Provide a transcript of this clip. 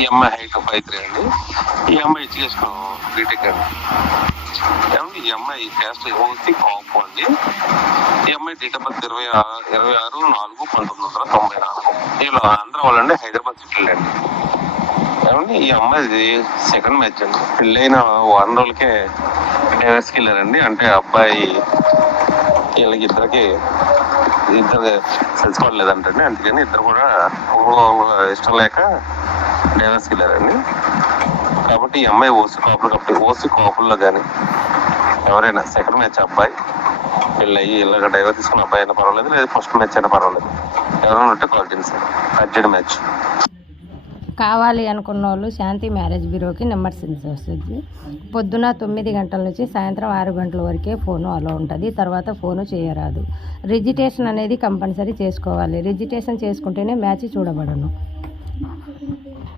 ఈ అమ్మాయి హైట్ 5'3" అండి. ఈ అమ్మాయి ఎడ్యుకేషన్ బీటెక్ అండి. ఏమండి ఈ అమ్మాయి క్యాస్ట్ ఓసీ కాపు అండి. ఈ అమ్మాయి డేట్ ఆఫ్ బర్త్ 26/4/1994. వీళ్ళు ఆంధ్ర వాళ్ళండి, హైదరాబాద్ సిటీ అండి. ఏమండి ఈ అమ్మాయిది సెకండ్ మ్యాచ్ అండి. పెళ్ళైన వారం రోజులకే డైవర్స్కి వెళ్ళారండి. అంటే అబ్బాయి వీళ్ళకి ఇద్దరు తెలుసుకోవట్లేదంటండి. అందుకని ఇద్దరు కూడా ఇష్టం లేక డైవర్స్కి వెళ్ళారండి. కాబట్టి ఈ అమ్మాయి ఓసీ కాపుల్లో కానీ ఎవరైనా సెకండ్ మ్యాచ్ అబ్బాయి పెళ్ళయ్యి ఇలాగ డైవర్ తీసుకున్న అబ్బాయి అయినా పర్వాలేదు, లేదా ఫస్ట్ మ్యాచ్ అయినా పర్వాలేదు, ఎవరైనా ఉంటే కాల్ చేయండి సార్. అర్జెంట్ మ్యాచ్ కావాలి అనుకున్న వాళ్ళు శాంతి మ్యారేజ్ బ్యూరోకి నెంబర్ సెన్స్ వస్తుంది. పొద్దున 9 గంటల నుంచి సాయంత్రం 6 గంటల వరకే ఫోను అలా ఉంటుంది. తర్వాత ఫోను చేయరాదు. రిజిస్ట్రేషన్ అనేది కంపల్సరీ చేసుకోవాలి. రిజిస్ట్రేషన్ చేసుకుంటేనే మ్యాచ్ చూడబడను.